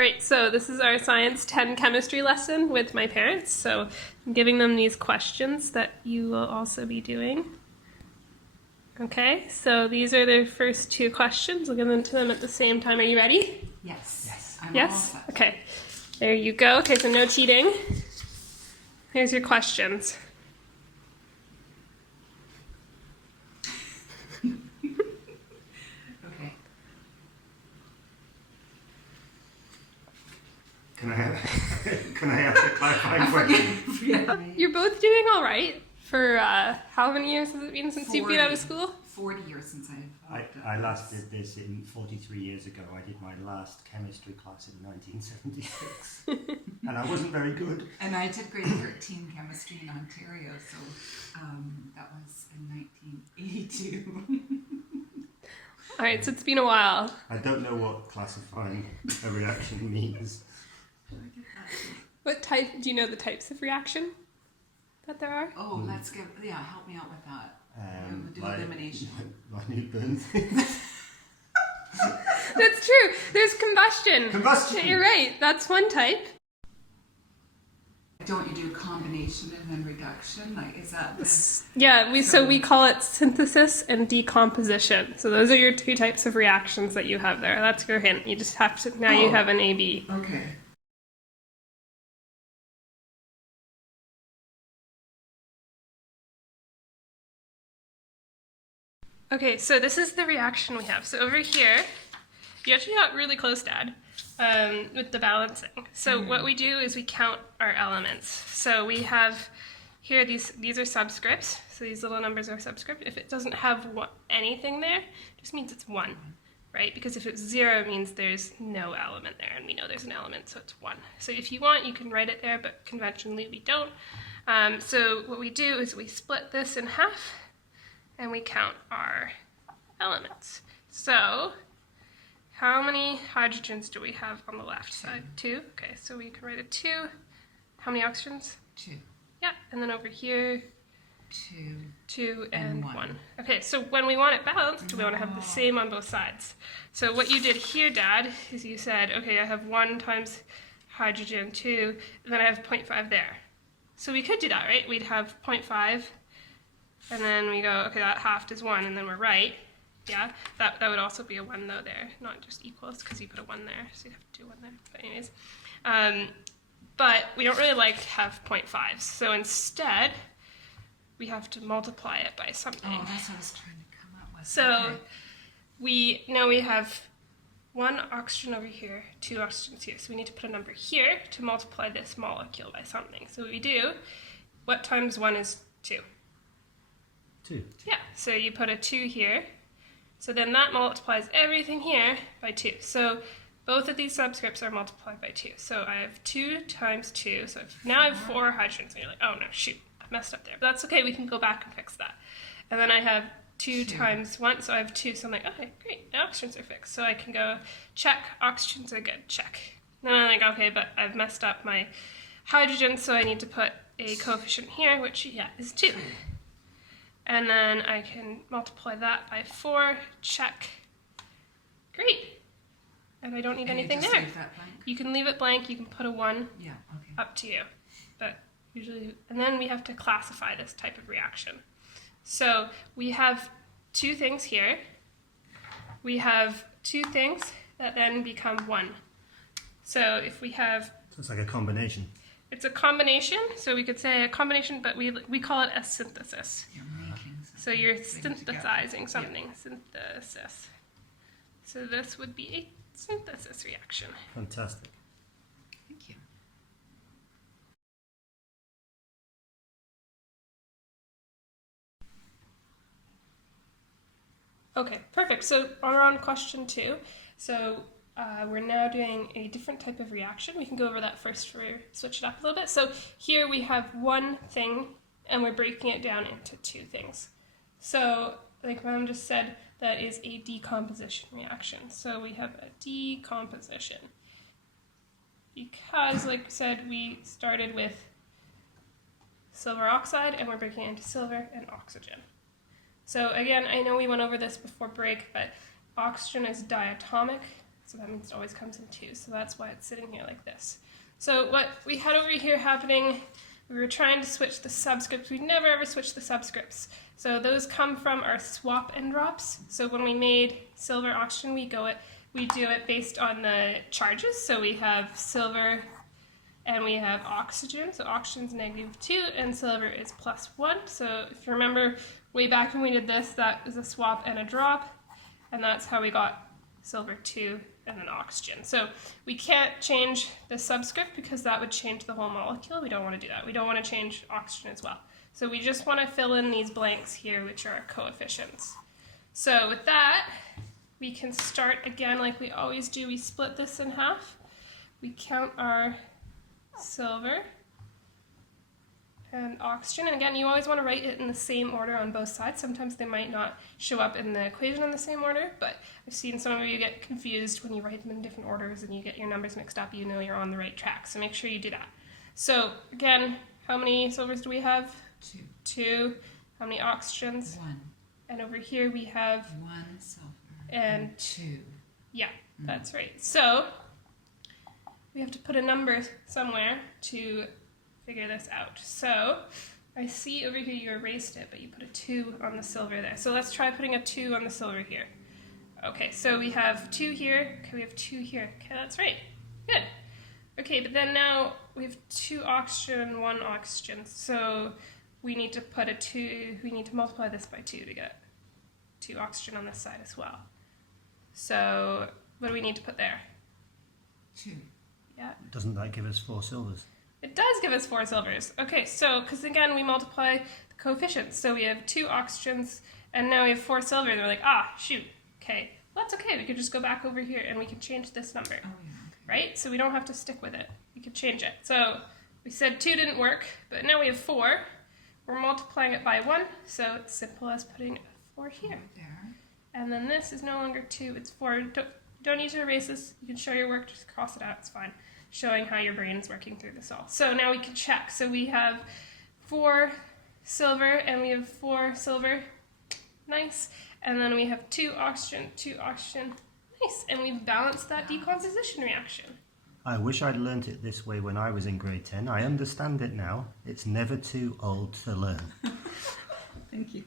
All right, so this is our Science 10 chemistry lesson with my parents. So I'm giving them these questions that you will also be doing. Okay, so these are the first two questions. We'll give them to them at the same time. Are you ready? Yes. Yes. I'm all Yes? set. Okay, there you go. Okay, so no cheating. Here's your questions. Okay. Can I ask a clarifying question? Yeah. You're both doing all right for how many years has it been since you've been out of school? 40 years since I last did this in 43 years ago. I did my last chemistry class in 1976, and I wasn't very good. And I did grade 13 chemistry in Ontario, so that was in 1982. All right, so it's been a while. I don't know what classifying a reaction means. What type, do you know the types of reaction that there are? Oh, let's give, help me out with that. We'll do Like elimination. minute burns. That's true. There's combustion. Combustion. You're right. That's one type. Don't you do combination and then reduction? Like, is that this? Yeah, we call it synthesis and decomposition. So those are your two types of reactions that you have there. That's your hint. You just have to, now you have an AB. Okay. Okay, so this is the reaction we have. So over here, you actually got really close, Dad, with the balancing. So what we do is we count our elements. So we have here, these are subscripts. So these little numbers are subscript. If it doesn't have anything there, it just means it's 1, right? Because if it's 0, it means there's no element there, and we know there's an element, so it's 1. So if you want, you can write it there, but conventionally we don't. So what we do is we split this in half, and we count our elements. So how many hydrogens do we have on the left side? 2. Okay, so we can write a 2. How many oxygens? 2. Yeah, and then over here, 2. 2 and And 1. Okay, so when we want it balanced, we want to have the same on both sides. So what you did here, Dad, is you said, okay, I have 1 times hydrogen 2, and then I have 0.5 there. So we could do that, right? We'd have 0.5, and then we go, okay, that halved is 1, and then we're right. Yeah, that would also be a 1 though there, not just equals, because you put a 1 there, so you have to do 1 there. But anyways, but we don't really like to have 0.5s, so instead we have to multiply it by something. Oh, that's what I was trying to come up with. So Okay. we have 1 oxygen over here, 2 oxygens here, so we need to put a number here to multiply this molecule by something. So what we do, what times 1 is 2? 2. Yeah, so you put a 2 here, so then that multiplies everything here by 2. So both of these subscripts are multiplied by 2. So I have 2 times 2, so now I have 4 hydrogens, and you're like, oh no, shoot, I messed up there. But that's okay, we can go back and fix that. And then I have 2 times 1, so I have 2, so I'm like, okay, great, now oxygens are fixed. So I can go, check, oxygens are good, check. Then I'm like, okay, but I've messed up my hydrogen, so I need to put a coefficient here, which, is 2. And then I can multiply that by 4, check. Great. And I don't need And you anything just there. leave that blank? You can leave it blank, you can put a 1, Yeah, okay. up to you. But usually, and then we have to classify this type of reaction. So we have 2 things here. We have 2 things that then become 1. So if we have, So it's like a combination. it's a combination, so we could say a combination, but we call it a synthesis. You're making something. So you're putting it together. synthesizing something, synthesis. So this would be a synthesis reaction. Fantastic. Thank you. Okay, perfect. So we're on question 2. So we're now doing a different type of reaction. We can go over that first for switch it up a little bit. So here we have 1 thing, and we're breaking it down into 2 things. So like Mom just said, that is a decomposition reaction. So we have a decomposition. Because, like I said, we started with silver oxide, and we're breaking it into silver and oxygen. So again, I know we went over this before break, but oxygen is diatomic, So that means it always comes in 2. So that's why it's sitting here like this. So what we had over here happening, we were trying to switch the subscripts. We never ever switch the subscripts. So those come from our swap and drops. So when we made silver oxygen, we do it based on the charges. So we have silver and we have oxygen. So oxygen's -2 and silver is +1. So if you remember way back when we did this, that was a swap and a drop. And that's how we got silver 2 and then oxygen. So we can't change the subscript because that would change the whole molecule. We don't want to do that. We don't want to change oxygen as well. So we just want to fill in these blanks here, which are our coefficients. So with that, we can start again like we always do. We split this in half. We count our silver and oxygen. And again, you always want to write it in the same order on both sides. Sometimes they might not show up in the equation in the same order, but I've seen some of you get confused when you write them in different orders and you get your numbers mixed up. You know you're on the right track, so make sure you do that. So again, how many silvers do we have? 2. 2. How many oxygens? 1. And over here we have 1 silver. and 2. Yeah, that's right. So we have to put a number somewhere to figure this out. So I see over here you erased it, but you put a 2 on the silver there. So let's try putting a 2 on the silver here. Okay, so we have 2 here. Okay, we have 2 here. Okay, that's right. Good. Okay, but then now we have 2 oxygen and 1 oxygen. So we need to put a 2, we need to multiply this by 2 to get 2 oxygen on this side as well. So what do we need to put there? 2. Yeah. Doesn't that give us 4 silvers? It does give us 4 silvers. Okay, so, because again, we multiply the coefficients. So we have 2 oxygens, and now we have 4 silvers. We're like, shoot. Okay, well, that's okay. We could just go back over here, and we can change this number, Oh, yeah. Okay. right? So we don't have to stick with it. We could change it. So we said 2 didn't work, but now we have 4. We're multiplying it by 1, so it's simple as putting a 4 here. Right there. And then this is no longer 2, it's 4. Don't need to erase this. You can show your work, just cross it out, it's fine. Showing how your brain is working through this all. So now we can check. So we have 4 silver and we have 4 silver. Nice. And then we have 2 oxygen, 2 oxygen. Nice. And we've balanced that decomposition reaction. I wish I'd learnt it this way when I was in grade 10. I understand it now. It's never too old to learn. Thank you.